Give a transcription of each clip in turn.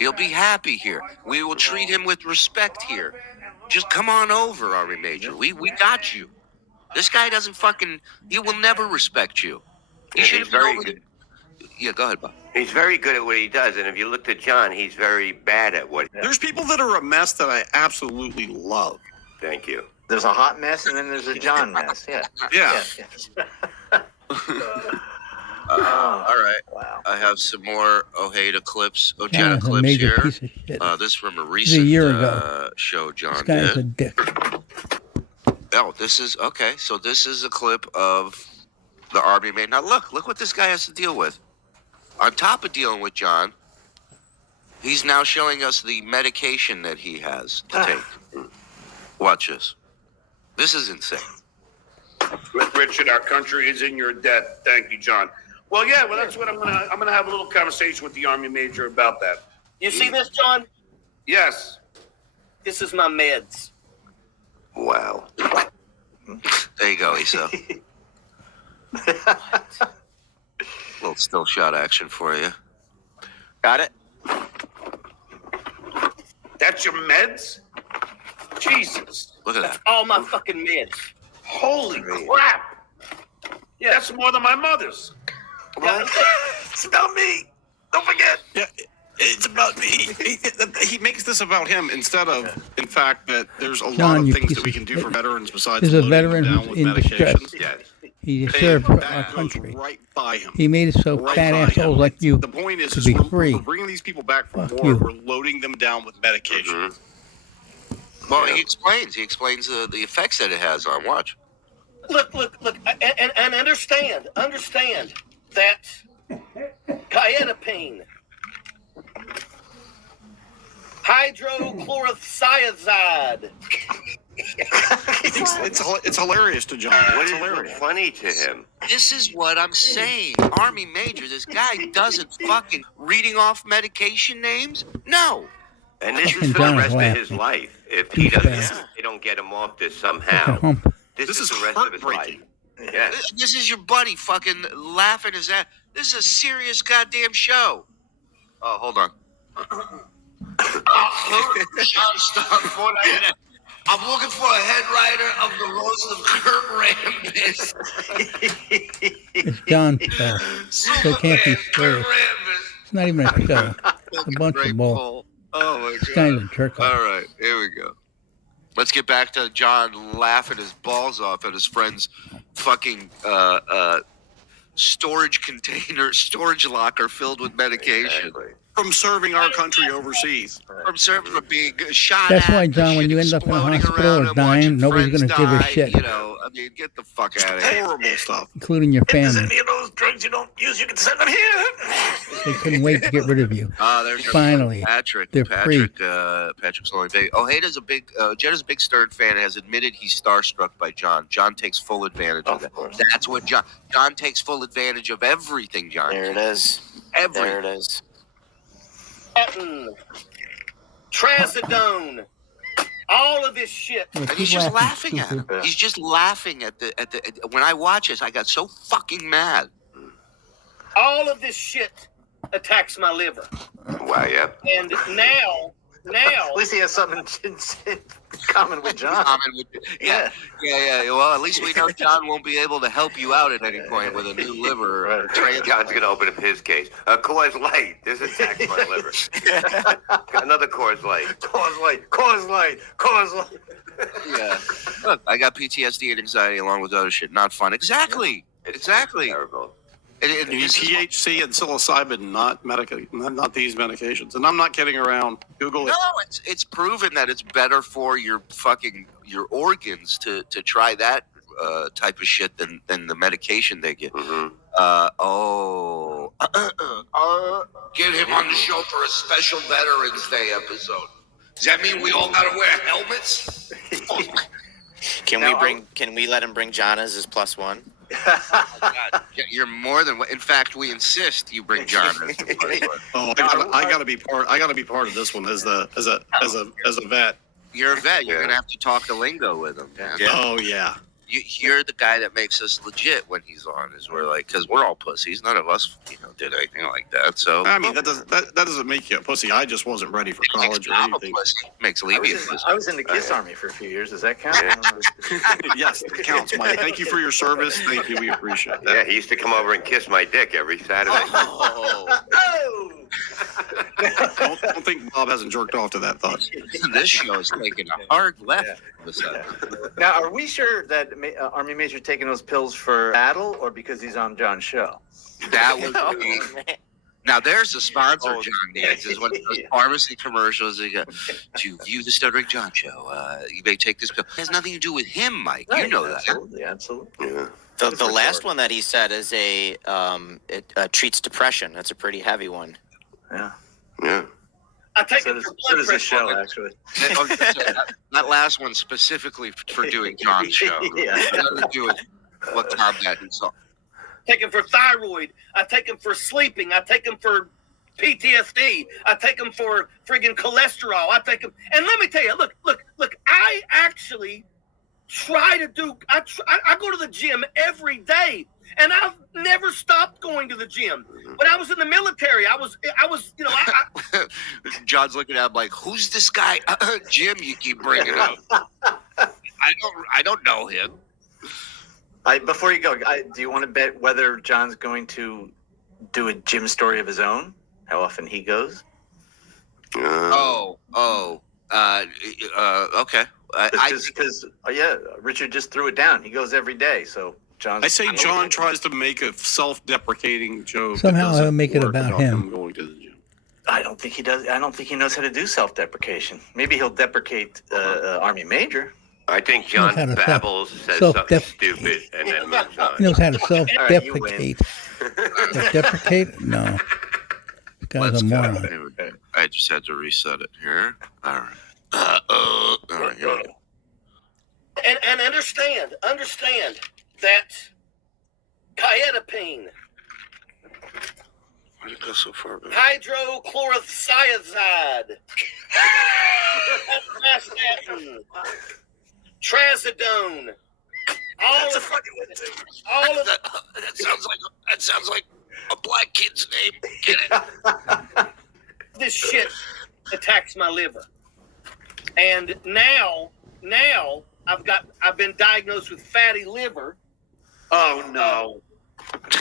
He'll be happy here. We will treat him with respect here. Just come on over, Army Major. We got you. This guy doesn't fucking. He will never respect you. He should have been over. Yeah, go ahead, Bob. He's very good at what he does, and if you looked at John, he's very bad at what. There's people that are a mess that I absolutely love. Thank you. There's a hot mess, and then there's a John mess. Yeah. Yeah. All right. Wow. I have some more Ojeda clips, John Ojeda is a clips major here. piece of shit. This is from a This recent is a year ago. show John This guy is a did. dick. Oh, this is okay. So this is a clip of the Army man. Now look what this guy has to deal with. On top of dealing with John, he's now showing us the medication that he has to take. Watch this. This is insane. Richard, our country is in your debt. Thank you, John. Well, yeah, well, that's what I'm gonna have a little conversation with the Army Major about that. You see this, John? Yes. This is my meds. Wow. There you go, Issa. Little still shot action for you. Got it? That's your meds? Jesus. Look at that. All my fucking meds. Holy crap. Yeah, that's more than my mother's. Well, it's about me. Don't forget. Yeah, it's about me. He makes this about him instead of, in fact, that there's a lot John, of you things piece that we of can do shit. for veterans besides There's a loading them veteran down who's with in distress. medications. Yes. He And served for our that goes country. right by him. He made it so Right fat by assholes him. like you The point is, to be we're free. bringing these people back from Fuck war. you. We're loading them down with medication. Well, he explains the effects that it has on. Watch. Look, and understand that Cyanapine, hydrochlorothiazide. It's hilarious to John. What It's is hilarious. funny to him? This is what I'm saying. Army Major, this guy doesn't fucking reading off medication names? No. And this And is for the John's rest of his laughing. life. If he Douchebag. doesn't, they don't get him off this Fucking somehow. hump. This is is the rest of his life. heartbreaking. Yes. This is your buddy fucking laughing his ass. This is a serious goddamn show. Oh, hold on. I'm looking for a head writer of the Rose of Kurt Rambis. It's John's show. So it can't be serious. It's not even a show. It's a bunch of bull. Oh my This guy's god. a jerk All off. right, here we go. Let's get back to John laughing his balls off at his friend's fucking storage locker filled with medication. Exactly. From serving our country overseas. From being shot That's at. why, John, when shit you end up in a exploding hospital around or him, dying, watching nobody's friends gonna give a die, shit. You know, I mean, get the fuck out of here. Horrible stuff. Including your family. of those drugs you don't use, you can send them here. They couldn't wait to get rid of you. There's our Finally, Patrick. they're free. Patrick's only big. Ojeda's a big. Jetta's a big Stern fan. Has admitted he's starstruck by John. John takes full advantage of that. Of course. That's what John takes full advantage of everything. John. There it is. Everything. There it is. Trazodone, all of this shit. Well, And keep he's just laughing at him. stupid. He's just laughing at the. When I watch this, I got so fucking mad. All of this shit attacks my liver. Wow, yep. And now, At least he has something in common with John. Yeah. Well, at least we know John won't be able to help you out at any point with a new liver. Or John's going to open up his case. Coors Light. This attacks my liver. Another Coors Light. Coors Light. Yeah. Look, I got PTSD and anxiety along with other shit. Not fun. Exactly. Terrible. And this is- THC and psilocybin, not these medications. And I'm not kidding around. Google it. no, it's proven that it's better for your organs to try that type of shit than the medication they get. Mm-hmm. Get him on the show for a special Veterans Day episode. Does that mean we all gotta wear helmets? Can we let him bring John as his plus one? God, you're more than. In fact, we insist you bring John. Oh, I gotta be part of this one as a vet. You're a vet. You're gonna have to talk the lingo with him. Yeah. Oh yeah. you're the guy that makes us legit when he's on. Is we're like, because we're all pussies. None of us, did anything like that. So I mean, that doesn't make you a pussy. I just wasn't ready for college or anything. Makes Levy a pussy. I was in the Kiss Army for a few years. Does that count? Yes, it counts, Mike. Thank you for your service. Thank you. We appreciate that. Yeah, he used to come over and kiss my dick every Saturday. Don't think Bob hasn't jerked off to that thought. This show is taking a hard left. Now, are we sure that Army Major taking those pills for battle or because he's on John's show? That would be. Now there's a sponsor, John Nance, is one of those pharmacy commercials. They go, to view the Stuttering John show, you may take this pill. It has nothing to do with him, Mike. Right, You know that. Absolutely. Yeah. The last one that he said is it treats depression. That's a pretty heavy one. Yeah. Yeah. I take So it does, for so blood does the pressure. show, actually. That last one specifically for doing John's show. Yeah. It has nothing to do with what combat he's on. Take them for thyroid. I take them for sleeping. I take them for PTSD. I take them for friggin' cholesterol. I take them. And let me tell you, look. I actually try to do. I go to the gym every day, and I've never stopped going to the gym. When I was in the military, I was. John's looking at him like, "Who's this guy, Jim? You keep bringing up. I don't know him." Before you go, do you want to bet whether John's going to do a gym story of his own? How often he goes? Okay. Because Richard just threw it down. He goes every day, so John's. I say John tries to make a self-deprecating joke. Somehow that doesn't he'll make it work about him. going to the gym. I don't think he does. I don't think he knows how to do self-deprecation. Maybe he'll deprecate Army Major. I think John Knows how to babbles, says something self-deprecate. stupid, and then moves He on. knows how to All self-deprecate. Deprecate? No. This guy's a moron. I just had to reset it here. All right. All right. Here we go. And understand that quetiapine, Why did it go so far back? hydrochlorothiazide, atorvastatin, trazodone, all of That sounds like a black kid's name. Get it? this shit attacks my liver. And now I've been diagnosed with fatty liver. Oh no.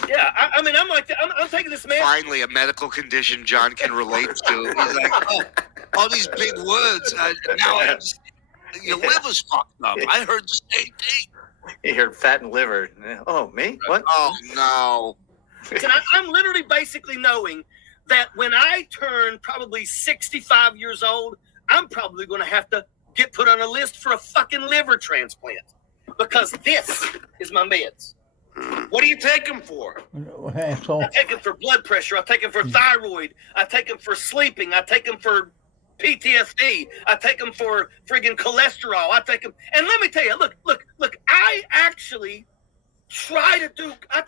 Yeah, I mean, I'm like, I'm taking this man. Finally, a medical condition John can relate to. He's like, oh, all these big words. Your liver's fucked up. I heard the same thing. You heard fat and liver. Oh, me? What? Oh no. And I'm literally basically knowing that when I turn probably 65 years old, I'm probably going to have to get put on a list for a fucking liver transplant because this is my meds. What do you take him for? Asshole. I take them for blood pressure. I take them for thyroid. I take them for sleeping. I take them for PTSD. I take them for friggin' cholesterol. I take them. And let me tell you, look. I actually try to do. I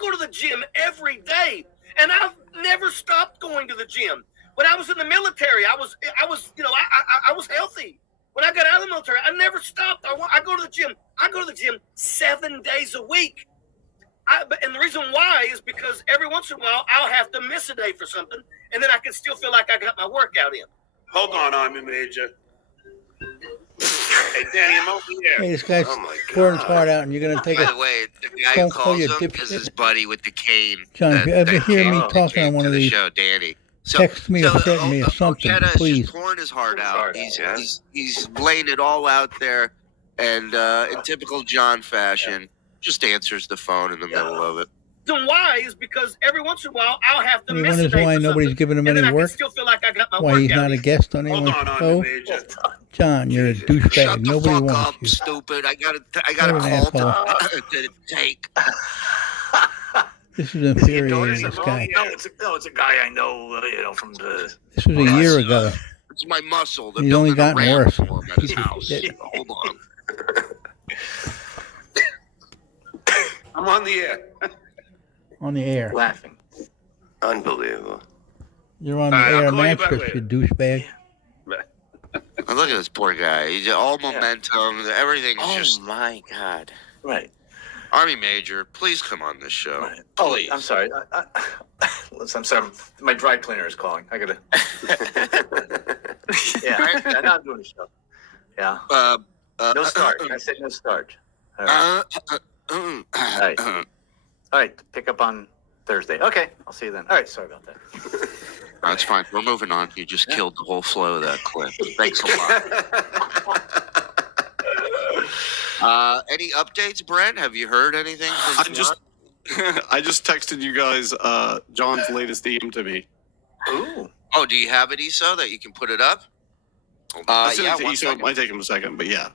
go to the gym every day, and I've never stopped going to the gym. When I was in the military, I was healthy. When I got out of the military, I never stopped. I go to the gym. I go to the gym 7 days a week. And the reason why is because every once in a while I'll have to miss a day for something, and then I can still feel like I got my workout in. Hold on, Army Major. Hey, Danny, I'm over here. Hey, this guy's Oh, my pouring his God. heart out, and you're going to take By it. the way, the guy who Don't call calls you him a dipshit. is his buddy with the cane. John, if you ever that hear me came- talking came on one to of the these, show, Danny. text me or send me or something, Ojeda is please. just pouring his heart out. Yeah. He's laying it all out there, and in typical John fashion, just answers the phone in the middle of it. The reason why is because every once in a while I'll have to He miss a wonders day why for nobody's something, giving him and then any I work. can still feel like I got my Why workout he's not a in. guest on Hold anyone's on, show? Army Major. John, you're a Shut douchebag. the Nobody fuck wants up, you. stupid! I got You're a an call to take. This is infuriating, this guy. It's a guy I know, from the. This was a year ago. It's my muscle. They're He's only building a gotten ramp worse. for him at his Piece of house. shit. Hold on. I'm on the air. On the air. Laughing. Unbelievable. You're on the All right, I'll air call you back mattress, you douchebag. Look at this poor guy. He's all momentum. Everything's Oh just. my God. Right. Army Major, please come on this show. Right. Oh, Please. I'm sorry. Listen, I'm sorry. My dry cleaner is calling. I gotta. I'm not doing a show. Yeah. No starch. I said no starch. All right. All right. All right. Pick up on Thursday. Okay. I'll see you then. All right. Sorry about that. That's fine. We're moving on. You just killed the whole flow of that clip. Thanks a lot. Any updates, Brent? Have you heard anything from I just texted you guys John's latest DM to me. Ooh. Oh, do you have it, ESO, that you can put it up? I sent Yeah, it to one Eso. It second. might take him a second, but yeah.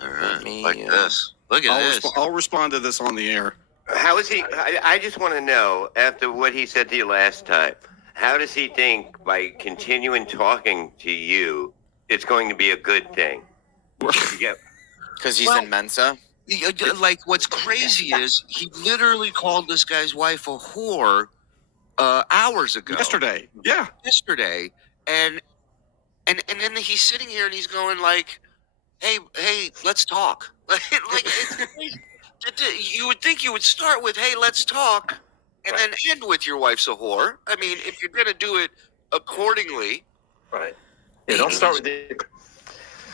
All right. Let me, Like this. Look at this. I'll respond to this on the air. How is he? I just want to know, after what he said to you last time, how does he think by continuing talking to you, it's going to be a good thing? Yeah. because he's in Mensa. Like, what's crazy is he literally called this guy's wife a whore hours ago. Yesterday. Yeah. Yesterday. And then he's sitting here and he's going like, hey, let's talk. Like, it's crazy. You would think you would start with, hey, let's talk, and then end with your wife's a whore. I mean, if you're going to do it accordingly. Right. Yeah. Don't start with the.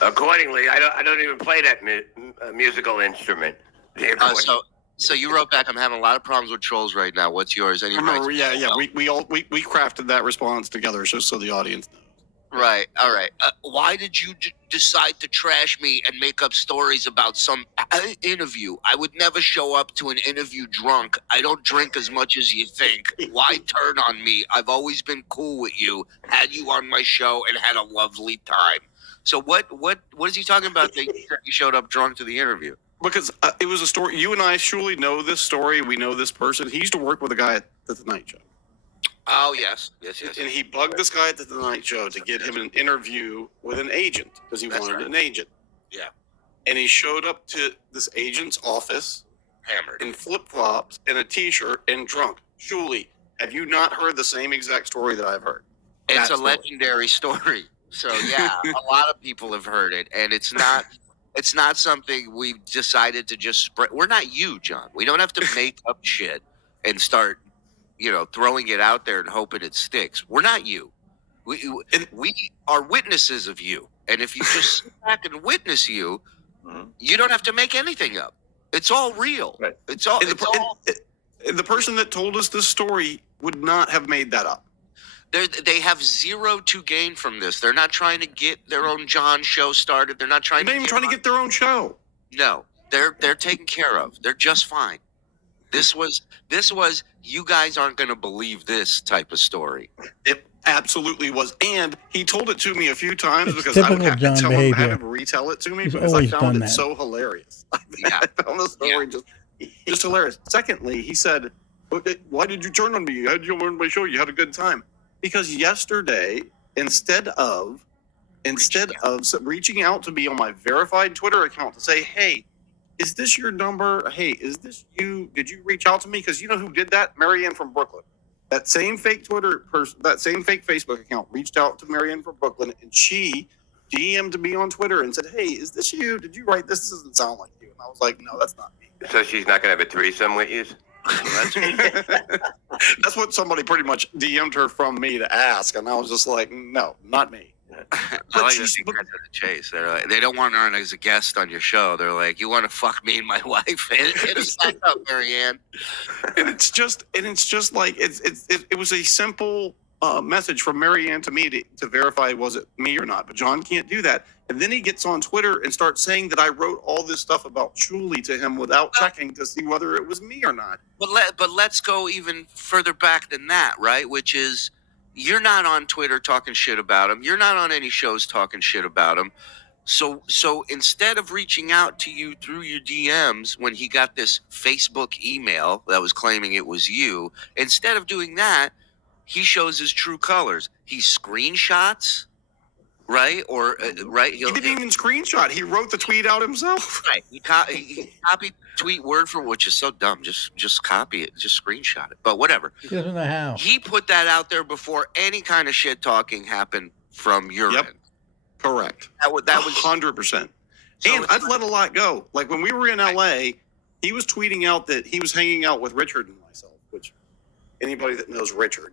Accordingly, I don't even play that musical instrument. So you wrote back, I'm having a lot of problems with trolls right now. What's yours? Any Remember, rights? we crafted that response together just so the audience knows. Right. All right. Why did you decide to trash me and make up stories about some interview? I would never show up to an interview drunk. I don't drink as much as you think. Why turn on me? I've always been cool with you, had you on my show, and had a lovely time. So what is he talking about that you showed up drunk to the interview? Because it was a story. You and I surely know this story. We know this person. He used to work with a guy at the Tonight Show. Oh, yes. And he bugged this guy at the Tonight Show to get him an interview with an agent because he wanted an agent. Yeah. And he showed up to this agent's office Hammered. in flip-flops and a T-shirt and drunk. Surely, have you not heard the same exact story that I've heard? It's That a story. legendary story. So yeah, a lot of people have heard it, and it's not something we've decided to just spread. We're not you, John. We don't have to make up shit and start, throwing it out there and hoping it sticks. We're not you. We are witnesses of you, and if you just sit back and witness you, you don't have to make anything up. It's all real. Right. It's all. And the person that told us this story would not have made that up. They have zero to gain from this. They're not trying to get their own John show started. They're not trying. They're not even trying to get their own show. No, they're taken care of. They're just fine. This was. You guys aren't going to believe this type of story. It absolutely was, and he told it to me a few times It's because I would typical have John to have behavior. him retell it to me He's because I always found done it that. so hilarious. Yeah. I found the story just hilarious. Secondly, he said, "Why did you turn on me? How did you learn my show? You had a good time." Because yesterday, instead of reaching out to me on my verified Twitter account to say, "Hey, is this your number? Hey, is this you? Did you reach out to me?" Because you know who did that? Marianne from Brooklyn. That same fake Twitter person, that same fake Facebook account reached out to Marianne from Brooklyn, and she DM'd me on Twitter and said, "Hey, is this you? Did you write this? This doesn't sound like you." And I was like, "No, that's not me." So she's not going to have a threesome with you? That's what somebody pretty much DM'd her from me to ask, and I was just like, "No, not me." I like that they cut to the chase. They're like, they don't want her as a guest on your show. They're like, you want to fuck me and my wife? Hit us back up, Marianne. And it's just like it was a simple message from Marianne to me to verify was it me or not. But John can't do that. And then he gets on Twitter and starts saying that I wrote all this stuff about Julie to him without checking to see whether it was me or not. But let's go even further back than that, right? Which is, you're not on Twitter talking shit about him. You're not on any shows talking shit about him. So instead of reaching out to you through your DMs when he got this Facebook email that was claiming it was you, instead of doing that, he shows his true colors. He screenshots, right? Or right? He didn't even screenshot. He wrote the tweet out himself. Right. He copied tweet word for, which is so dumb. Just copy it. Just screenshot it. But whatever. He doesn't know how. He put that out there before any kind of shit talking happened from your Yep. end. Correct. That was 100%. And I've let a lot go. Like when we were in LA, he was tweeting out that he was hanging out with Richard and myself, which anybody that knows Richard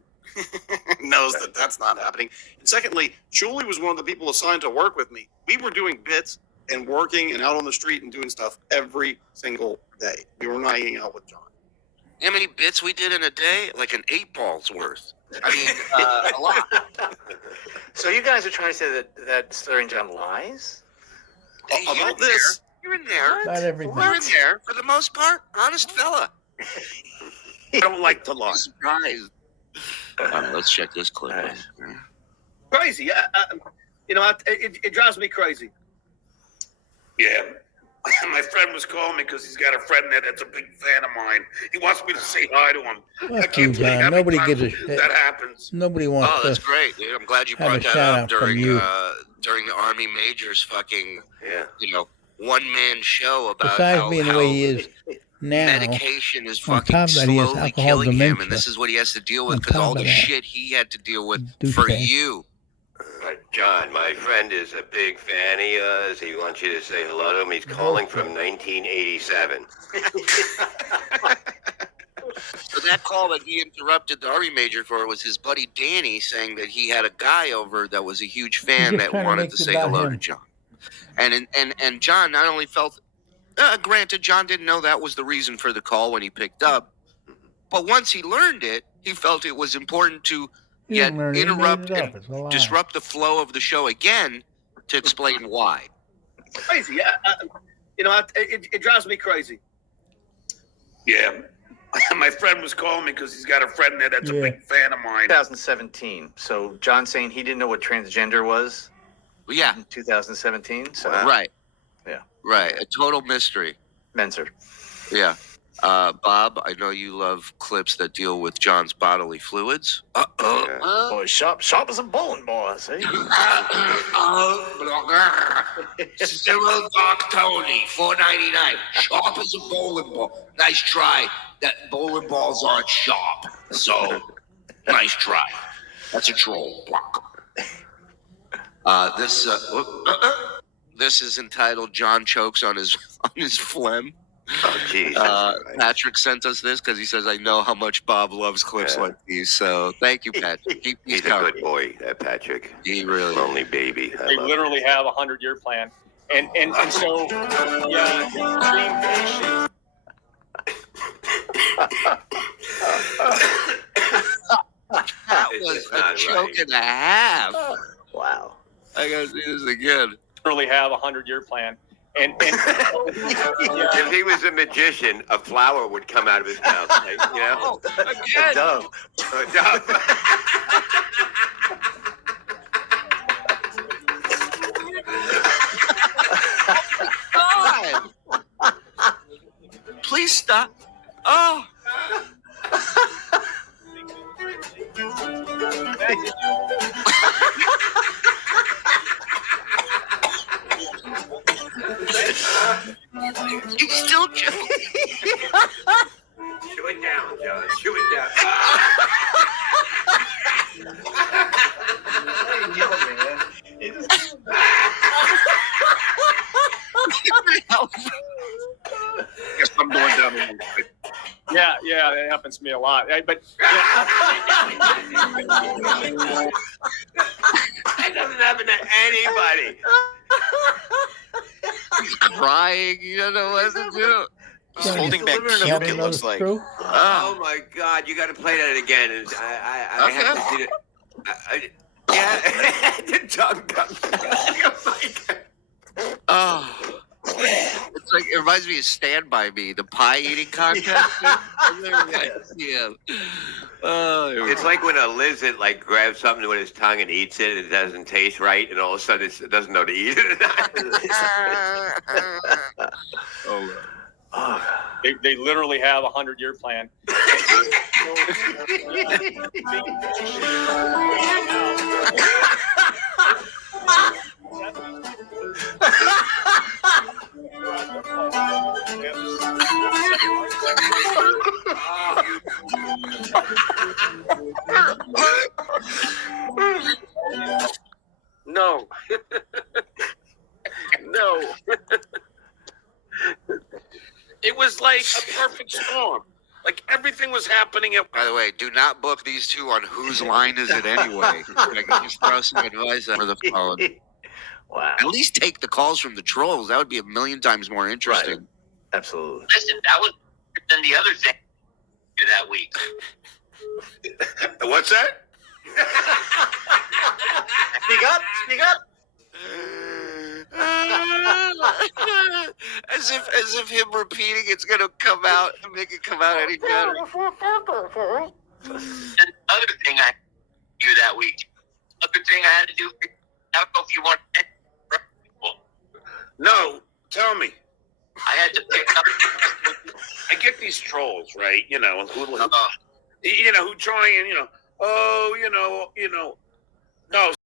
knows that that's not happening. And secondly, Julie was one of the people assigned to work with me. We were doing bits and working and out on the street and doing stuff every single day. We were not hanging out with John. You know how many bits we did in a day? Like an 8 balls worth. I mean, a lot. So you guys are trying to say that Stuttering John lies? About this. You're in there. Not everything. You're in there for the most part. Honest fella. I don't like to lie. Surprised. Let's check this clip. Right. Crazy. It drives me crazy. Yeah. My friend was calling me because he's got a friend there that's a big fan of mine. He wants me to say hi to him. I Fuck you, can't believe John. how many Nobody times gives a shit. that happens. Nobody wants Oh, that's to. great, dude. I'm glad you have a brought that shout up out from during the Army Major's fucking, Yeah. one-man show about Besides how, being the way he is now, medication is on fucking top of that, he has slowly alcohol killing him, dementia. and this is what he has to deal with On because top all of the that. shit he had to deal with for Douchebag. you. John, my friend is a big fan of yours. He wants you to say hello to him. He's calling from 1987. So that call that he interrupted the Army Major for was his buddy Danny saying that he had a guy over that was a huge fan just that trying to wanted make to it say about hello to him. John. And John not only felt, granted, John didn't know that was the reason for the call when he picked up, but once he learned it, he felt it was important to He yet didn't learn it, he made interrupt it up. and It's a lie. disrupt the flow of the show again to explain why. Crazy. It drives me crazy. Yeah. My friend was calling me because he's got a friend there that's a big fan of mine. 2017. So John saying he didn't know what transgender was Yeah, in 2017. So right. Yeah. Right. A total mystery. Menser. Yeah. Bob, I know you love clips that deal with John's bodily fluids. Boy, sharp as a bowling ball, see? Cyril Dark Tony, $4.99. Sharp as a bowling ball. Nice try. That bowling balls aren't sharp. So, nice try. That's a troll block. This is entitled "John Chokes on his phlegm." Oh, jeez. Patrick sent us this because he says, "I know how much Bob loves clips like these." So, thank you, Patrick. Keep these He's a coming. good boy, that Patrick. He really. Lonely baby. I They love literally have a 100-year plan, and so yeah, That was a joke and a half. Wow. I gotta see this again. literally have a 100-year plan, and If he was a magician, a flower would come out of his mouth. Like, you know? Again. Dove. A dove. God. Please stop. Oh. He's still joking. Chew it down, John. Chew it down. Guess I'm going down the yeah, that happens to me a lot. But That doesn't happen to anybody. He's crying. You don't know what to do. He's holding back delivering a puke, big it looks like. True? Oh my God! You got to play that again. I have to see it. Yeah, the tongue comes. Oh. It's like it reminds me of Stand By Me, the pie eating contest. Yeah. Oh, there we It's go. like when a lizard like grabs something with his tongue and eats it, and it doesn't taste right, and all of a sudden it doesn't know to eat it. Oh, they literally have a 100-year plan. No. No. It was like a perfect storm. Like everything was happening at. By the way, do not book these two on whose line is it anyway. I can just throw some advice over the phone. Wow. At least take the calls from the trolls. That would be a million times more interesting. Right. Absolutely. Listen, that was than the other thing that week. What's that? Speak up. Speak up. as if him repeating it's gonna come out and make it come out any better. And the other thing I had to do that week. Other thing I had to do. I don't know if you want. No, tell me. I had to pick up. I get these trolls, right? You know, who try and, no,